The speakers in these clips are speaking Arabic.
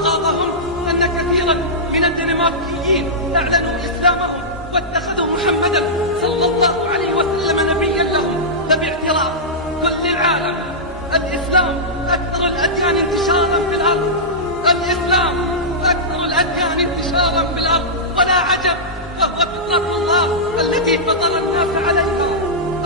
أغاظهم أن كثيرا من الدنماركيين أعلنوا إسلامهم واتخذوا محمدا صلى الله عليه وسلم نبيا لهم، فباعتراف كل العالم الإسلام أكثر الأديان انتشارا في الأرض. الإسلام أكثر الأديان انتشارا في الأرض، ولا عجب، فهو فطرة الله التي فطر الناس عليها.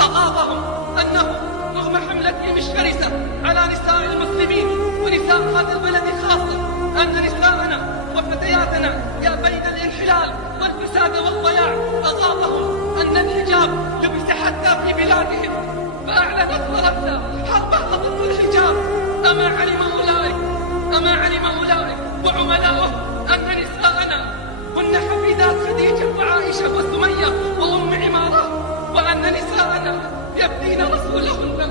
أغاظهم أنه رغم حملتهم الشرسة على نساء المسلمين ونساء هذا البلد خاصة، أن نساءنا وفتياتنا يا بين الانحلال والفساد والضياع. أغاظهم أن الحجاب لبس حتى في بلادهم، فأعلنت فرنسا حربها ضد الحجاب. أما علم أولئك وعملاؤه أن نساءنا هن حفيدات خديجة وعائشة وسمية وأم عمارة، وأن نساءنا يبدين رسولهن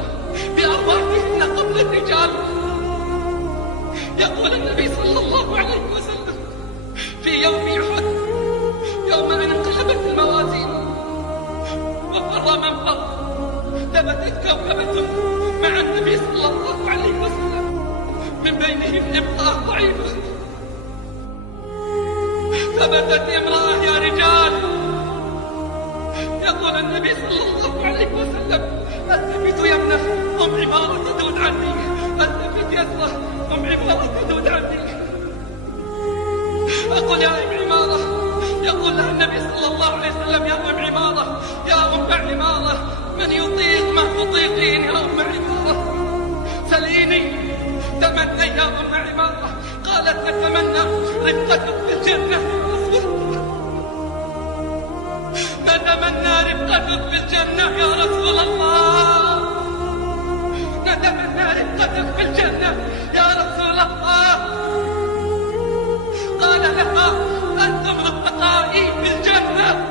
بأرواحهن قبل الرجال. يقول النبي صلى الله عليه وسلم في يوم أحد، يوم أن انقلبت الموازين وفر من فر، ثبتت كوكبة مع النبي صلى الله عليه وسلم، من بينهم امرأة ضعيفة. ثبتت امرأة يا رجال. يقول النبي صلى الله عليه وسلم: التفت يا ابنة أم عمارة تدود عني، التفت يا اسرة أم عمارة تدود عني. أقول يا أم عمارة، يقول لها النبي صلى الله عليه وسلم: يا أم عمارة، يا أم عمارة، من يطيق ما تطيقين يا أم عمارة؟ سليني، تمني يا أم عمارة. قالت: أتمنى رفقتك في الجنة. نتمنى رفقتك في الجنة يا رسول الله، نتمنى رفقتك في الجنة يا رسول الله. قال لها: أنتم رفقائي في الجنة.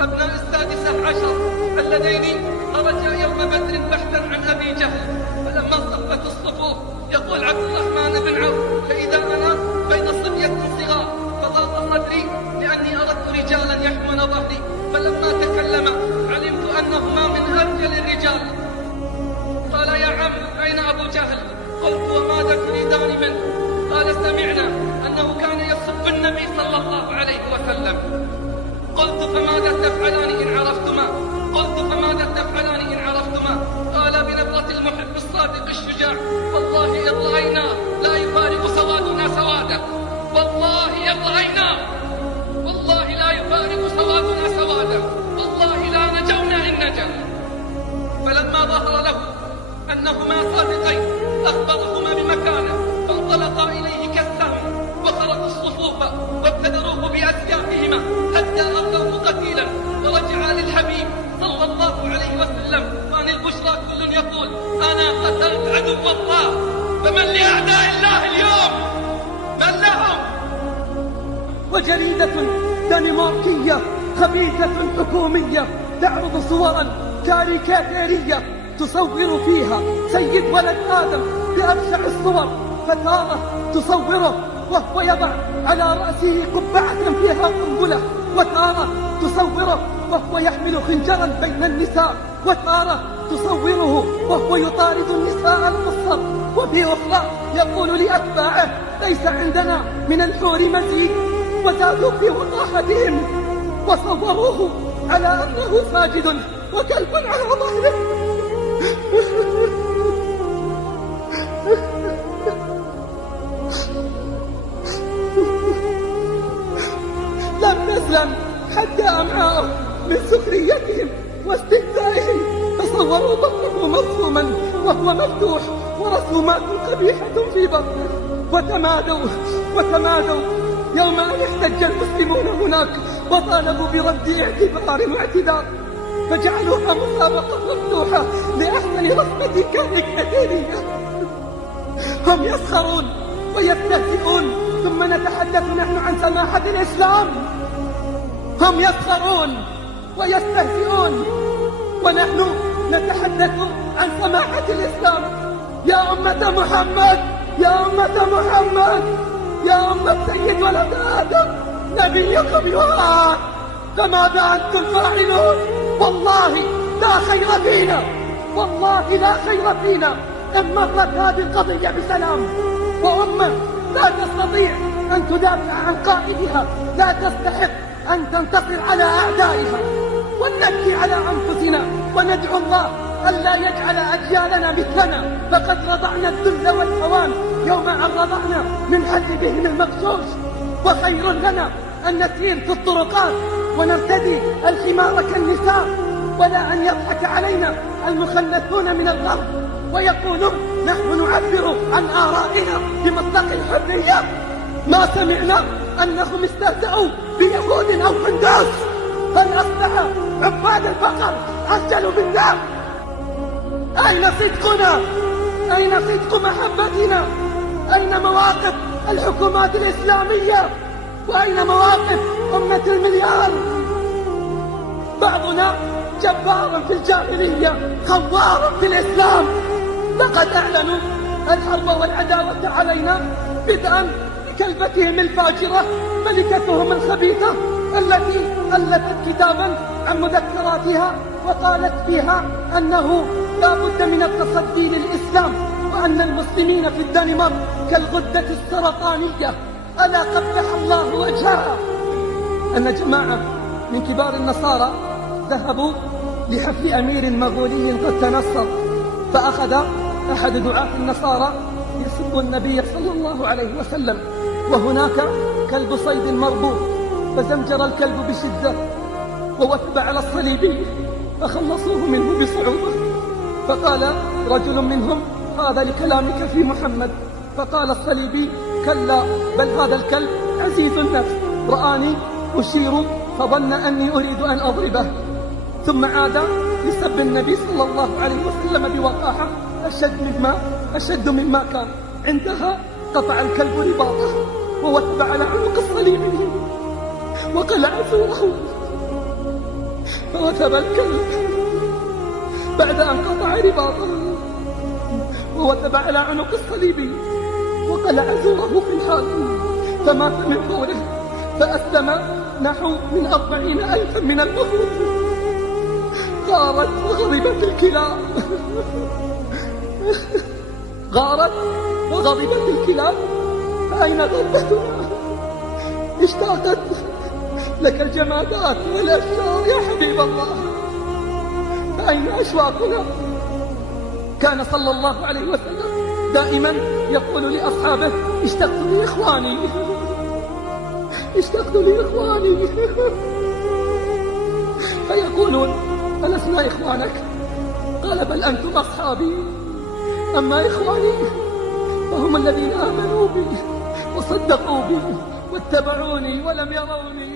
أبناء السادسة عشر اللذين خرجا يوم بدر بحثا عن أبي جهل، فلما صفت الصفوف يقول عبد الرحمن بن عوف: فإذا أنا بين صبية صغار فضاق صدري لأني أردت رجالا يحمون ظهري، فلما تكلم علمت أنهما من أرجل الرجال. قال: يا عم، أين أبو جهل؟ قلت: وماذا تريدان منه؟ قال: سمعنا أنه كان يسب النبي صلى الله عليه وسلم. قلت: فماذا تفعلان إن عرفتما؟ قلت: فماذا تفعلان إن عرفتما؟ قال بنبرة المحب الصادق الشجاع: والله إن رأينا لا يفارق سوادنا سواده، والله إن رأينا، والله لا يفارق سوادنا سواده، والله لا نجونا إن نجا. فلما ظهر له أنهما صادقين أخبرهما بمكانه، فانطلقا إليه كالسهم وخرقوا الصفوف وابتدروه بأسيافهما حتى ألقوه قتيلا، ورجعا للحبيب صلى الله عليه وسلم. وعن البشرى كل يقول: أنا قتلت عدو الله، فمن لأعداء الله اليوم؟ من لهم؟ وجريدة دنماركية خبيثة حكومية تعرض صورا كاريكاتيرية تصور فيها سيد ولد آدم بأبشع الصور، فتارة تصوره وهو يضع على رأسه قبعة فيها قنبلة، وتارة تصوره وهو يحمل خنجرا بين النساء، وتارة تصوره وهو يطارد النساء المصر، وفي أخرى يقول لأتباعه: ليس عندنا من الحور مزيد، وزادوا في وقاحتهم وصوروه على أنه ساجد وكلب على ظهره. لم نسلم حتى أمعاءه من سخريتهم واستهزائهم، تصوروا بطنه مصوما وهو مفتوح ورسومات قبيحة في بطنه، وتمادوا يوم أن احتج المسلمون هناك وطالبوا برد اعتبار واعتذار، فجعلوها مسابقة مفتوحة لأحسن رسمة كاريكاتيرية. هم يسخرون ويستهزئون، ثم نتحدث نحن عن سماحة الإسلام. هم يسخرون ويستهزئون ونحن نتحدث عن سماحة الإسلام. يا أمة محمد، يا أمة محمد، يا أمة سيد ولد آدم، نبيكم يرى، فماذا أنتم فاعلون؟ والله لا خير فينا، والله لا خير فينا إن مرت هذه القضية بسلام، وأمة لا تستطيع أن تدافع عن قائدها، لا تستحق أن تنتصر على أعدائها. ونبكي على أنفسنا وندعو الله ألا يجعل أجيالنا مثلنا، فقد رضعنا الذل والهوان يوم أن رضعنا من حلبهم المغشوش. وخير لنا أن نسير في الطرقات ونرتدي الخمار كالنساء، ولا أن يضحك علينا المخلثون من الغرب ويقولون نحن نعبر عن آرائنا بمطلق الحرية. ما سمعنا أنهم استهزأوا بيهود أو هندوس. هل أصبح عباد البقر أسجل بالنار؟ أين صدقنا؟ أين صدق محبتنا؟ أين مواقف الحكومات الإسلامية؟ وأين مواقف أمة المليار؟ بعضنا جبار في الجاهلية خوار في الإسلام. لقد أعلنوا الحرب والعداوة علينا بدءا بكلبتهم الفاجرة ملكتهم الخبيثة التي ألفت كتابا عن مذكراتها وقالت فيها أنه لا بد من التصدي للإسلام، وأن المسلمين في الدنمارك كالغدة السرطانية. ألا قبح الله وجهها. أن جماعة من كبار النصارى ذهبوا لحفل أمير مغولي قد تنصر، فأخذ أحد دعاة النصارى يسب النبي صلى الله عليه وسلم، وهناك كلب صيد مربوط، فزمجر الكلب بشدة ووثب على الصليبي فخلصوه منه بصعوبة. فقال رجل منهم هذا لكلامك في محمد. فقال الصليبي كلا، بل هذا الكلب عزيز النفس، رآني أشير فظن أني أريد أن أضربه، ثم عاد يسب النبي صلى الله عليه وسلم بوقاحة أشد مما كان. عندها قطع الكلب رباطه ووثب على عنق الصليبي وقلع ثوره، فوثب الكلب بعد أن قطع رباطه ووثب على عنق الصليبي وقلع ثوره في الحال، فمات من فوره. فأسلم نحو من 40,000 من الوفود. غارت وغضبت الكلاب غارت وغضبت الكلاب. أين غضبتنا؟ اشتاقت لك الجمادات والأشجار يا حبيب الله، فأين أشواقنا؟ كان صلى الله عليه وسلم دائما يقول لأصحابه اشتقت لإخواني اشتقت لإخواني فيقولون ألسنا إخوانك؟ قال بل أنتم أصحابي، أما إخواني فهم الذين آمنوا بي وصدقوا بي واتبعوني ولم يروني.